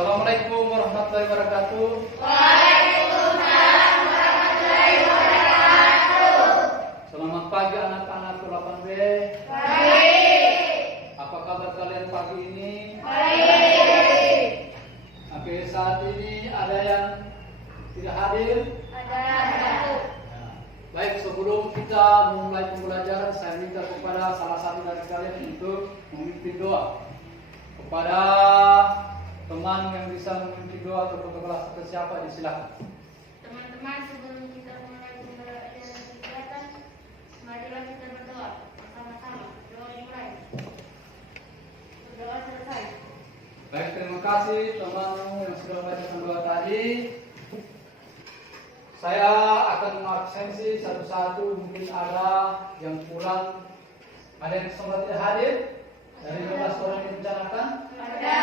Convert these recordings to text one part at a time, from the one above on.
Assalamualaikum warahmatullahi wabarakatuh. Waalaikumsalam warahmatullahi wabarakatuh. Selamat pagi anak-anak 8B. Baik. Apa kabar kalian pagi ini? Baik. Oke, saat ini ada yang tidak hadir? Ada. Baik, sebelum kita memulai pembelajaran, saya minta kepada salah satu dari kalian untuk memimpin doa. Kepada teman yang bisa memimpin doa atau kelas ke siapa, disilakan. Teman-teman, sebelum kita mulai pembelajaran kegiatan, marilah kita berdoa bersama-sama. Doa dimulai. Berdoa selesai. Baik, terima kasih teman yang sudah membacakan doa tadi. Saya akan mengabsensi satu-satu, mungkin ada yang kurang. Ada yang sempat tidak hadir? Dari 12 orang yang direncanakan? Ada.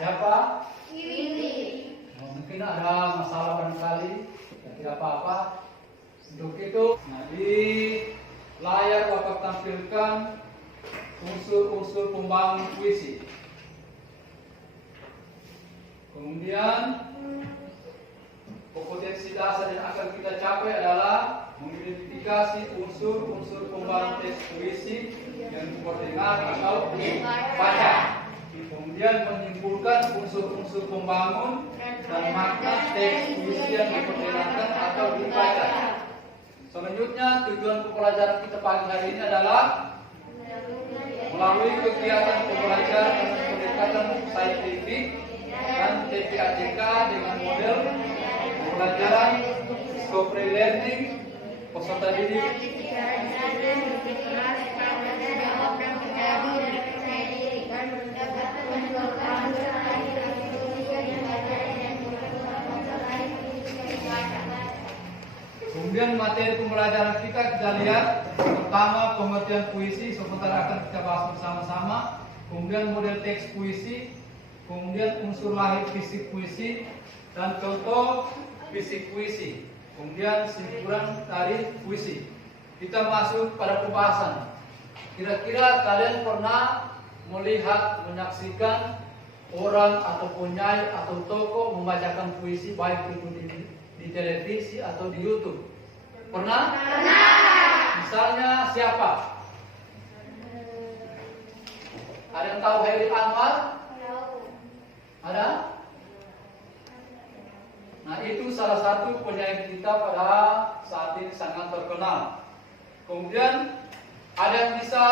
Siapa? Ini. Mungkin ada masalah barangkali, ya, tidak apa-apa. Untuk itu, di layar Bapak tampilkan unsur-unsur pembangun puisi. Kemudian kompetensi dasar yang akan kita capai adalah mengidentifikasi unsur-unsur pembangun teks puisi yang diperdengar atau dibaca. Kemudian menyimpulkan unsur-unsur pembangun dan makna teks puisi yang diperdengarkan atau dibaca. Selanjutnya, tujuan pembelajaran kita pagi hari ini adalah melalui kegiatan pembelajaran dan pendekatan saintifik dan TPAJK dengan model pembelajaran discovery learning, peserta didik Kemudian materi pembelajaran kita lihat. Pertama, pengertian puisi, sebentar akan kita bahas bersama-sama. Kemudian model teks puisi, kemudian unsur lahir fisik puisi, dan contoh fisik puisi. Kemudian simpulan dari puisi. Kita masuk pada pembahasan. Kira-kira kalian pernah melihat, menyaksikan orang atau penyair atau tokoh membacakan puisi, baik itu di televisi atau di YouTube? Pernah? Pernah. Misalnya siapa? Ada yang tahu Hairi Anwar? Ada? Nah, itu salah satu penyair kita pada saat ini sangat terkenal. Kemudian ada yang bisa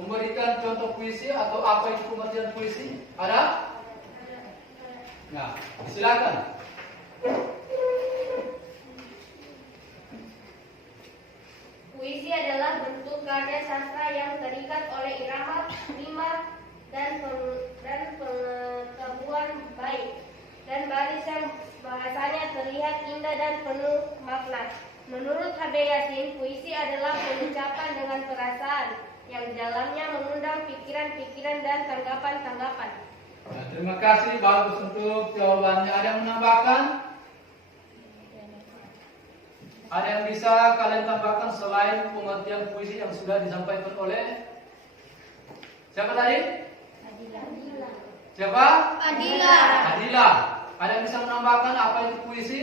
memberikan contoh puisi atau apa itu pengertian puisi? Ada? Nah, silakan. Puisi adalah bentuk karya sastra yang terikat oleh irama, rima, dan pengetahuan baik, dan baris yang bahasanya terlihat indah dan penuh makna. Menurut H.B. Yasin, puisi adalah pengucapan dengan perasaan yang di dalamnya mengundang pikiran-pikiran dan tanggapan-tanggapan. Nah, terima kasih, bagus untuk jawabannya. Ada yang menambahkan? Ada yang bisa kalian tambahkan selain pengertian puisi yang sudah disampaikan oleh siapa tadi? Siapa? Adila. Adila. Ada yang bisa menambahkan apa itu puisi?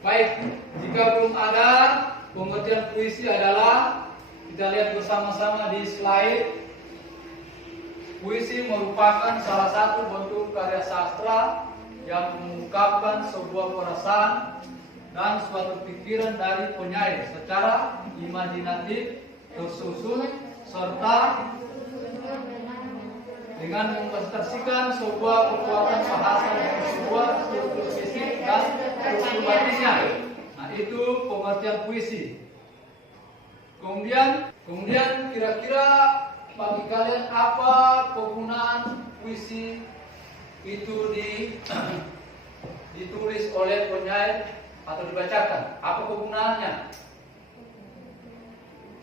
Baik, jika belum ada, pengertian puisi adalah, kita lihat bersama-sama di slide. Puisi merupakan salah satu bentuk karya sastra yang mengungkapkan sebuah perasaan dan suatu pikiran dari penyair secara imajinatif, tersusun, serta dengan mengekspresikan sebuah kekuatan bahasa dan sebuah struktur fisik dan struktur batinnya. Nah, itu pengertian puisi. Kemudian kira-kira bagi kalian apa penggunaan puisi itu ditulis oleh penyair atau dibacakan? Apa kegunaannya?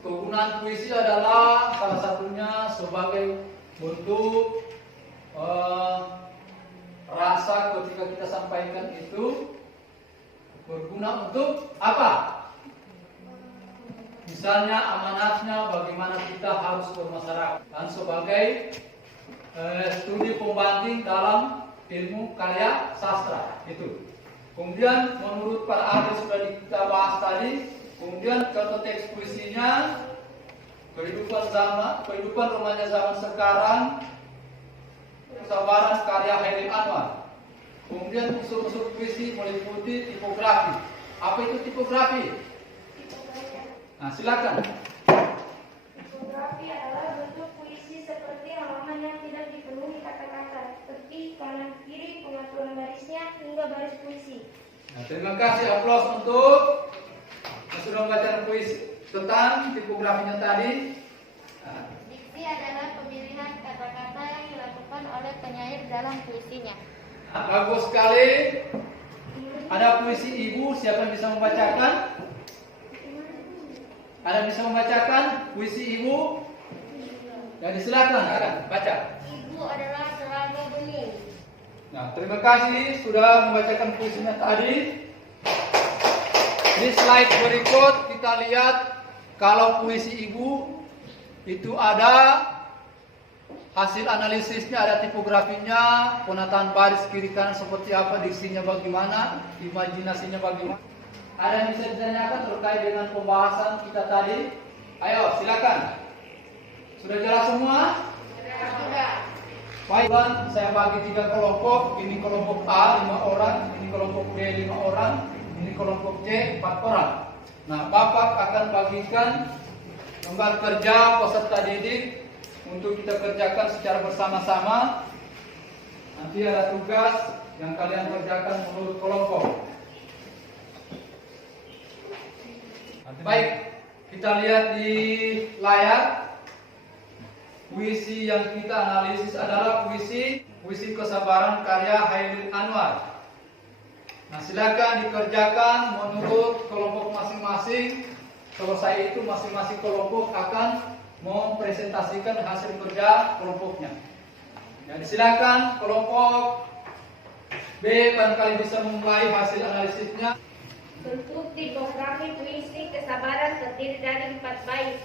Kegunaan puisi adalah salah satunya sebagai bentuk rasa ketika kita sampaikan itu berguna untuk apa? Misalnya amanatnya bagaimana kita harus bermasyarakat, dan sebagai studi pembanding dalam ilmu karya sastra itu. Kemudian menurut para ahli sudah kita bahas tadi, kemudian contoh teks puisinya kehidupan remaja zaman sekarang, kesabaran karya Hairil Anwar. Kemudian unsur-unsur puisi meliputi tipografi. Apa itu tipografi? Nah, silakan. Tipografi adalah bentuk puisi seperti halaman yang tidak dipenuhi kata-kata, seperti kanan kiri, pengaturan barisnya, hingga baris puisi. Nah, terima kasih, aplaus untuk yang sudah membaca puisi tentang tipografinya tadi. Nah, Diksi adalah pemilihan kata-kata yang dilakukan oleh penyair dalam puisinya. bagus sekali. Ada puisi ibu, siapa yang bisa membacakan? Ada yang bisa membacakan puisi ibu? Ya, silakan, ada baca. Ibu adalah serangga bening. Nah, terima kasih sudah membacakan puisinya tadi. Di slide berikut kita lihat kalau puisi ibu itu ada hasil analisisnya, ada tipografinya, penataan baris kiri kanan seperti apa, diksinya bagaimana, imajinasinya bagaimana. Ada yang bisa ditanyakan terkait dengan pembahasan kita tadi? Ayo, silakan. Sudah jelas semua? Sudah. Baik, saya bagi 3 kelompok. Ini kelompok A 5 orang, ini kelompok B 5 orang, ini kelompok C 4 orang. Nah, Bapak akan bagikan lembar kerja peserta didik untuk kita kerjakan secara bersama-sama. Nanti ada tugas yang kalian kerjakan menurut kelompok. Baik, kita lihat di layar. Puisi yang kita analisis adalah puisi kesabaran karya Hairil Anwar. Nah, silakan dikerjakan menurut kelompok masing-masing. Selesai itu masing-masing kelompok akan mempresentasikan hasil kerja kelompoknya. Jadi silakan kelompok B barangkali bisa memulai hasil analisisnya. Bentuk tipografi puisi kesabaran terdiri dari 4 baris,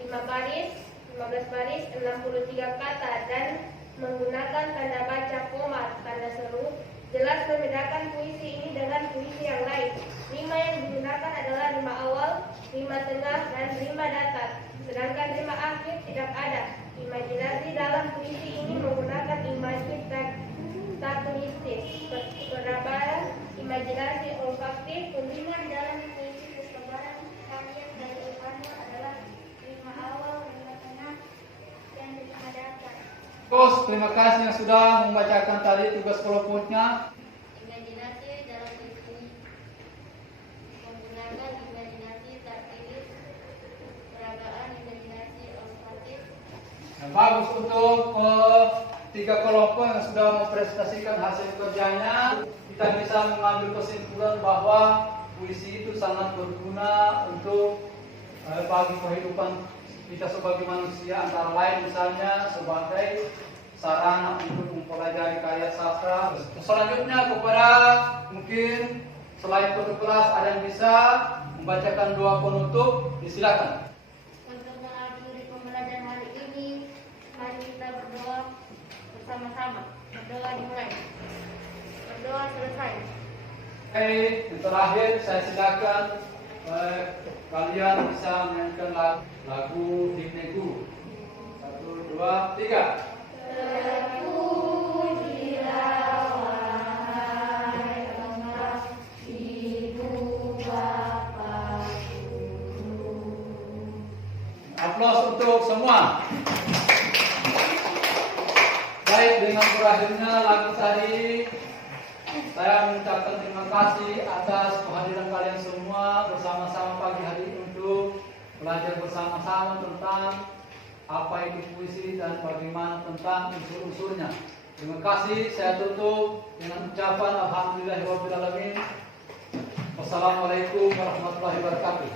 5 baris, 15 baris, 63 kata, dan menggunakan tanda baca koma, tanda seru. Jelas membedakan puisi ini dengan puisi yang lain. 5 yang digunakan adalah 5 awal, 5 tengah, dan 5 datar. Sedangkan 5 akhir tidak ada. Imajinasi dalam puisi ini menggunakan imaji takunistis, perabaran, imajinasi olfaktif. Pendengar dalam puisi kesabaran karya dari Ilmu adalah 5 awal, 5 tengah, dan 5 datar. Bos, terima kasih yang sudah membacakan tadi tugas kelompoknya. Imajinasi dalam puisi menggunakan imajinasi takunis, peragaan, imajinasi olfaktif. Nah, bagus untuk 3 kelompok yang sudah mempresentasikan hasil kerjanya. Kita bisa mengambil kesimpulan bahwa puisi itu sangat berguna untuk bagi kehidupan kita sebagai manusia, antara lain misalnya sebagai sarana untuk mempelajari karya sastra. Selanjutnya kepada mungkin selain penutup kelas ada yang bisa membacakan doa penutup, disilakan. Untuk mengakhiri pembelajaran hari ini, mari kita berdoa bersama-sama. Berdoa dimulai. Berdoa selesai. Oke, yang terakhir saya silakan kalian bisa menyanyikan lagu himne guru. 1, 2, 3. Terpujilah wahai Allah, Ibu Bapa Guru. Aplaus untuk semua. Baik, dengan berakhirnya lagu tadi, saya mengucapkan terima kasih atas kehadiran kalian semua bersama-sama pagi hari ini untuk belajar bersama-sama tentang apa itu puisi dan bagaimana tentang unsur-unsurnya. Terima kasih, saya tutup dengan ucapan Alhamdulillahirrahmanirrahim. Wassalamualaikum warahmatullahi wabarakatuh.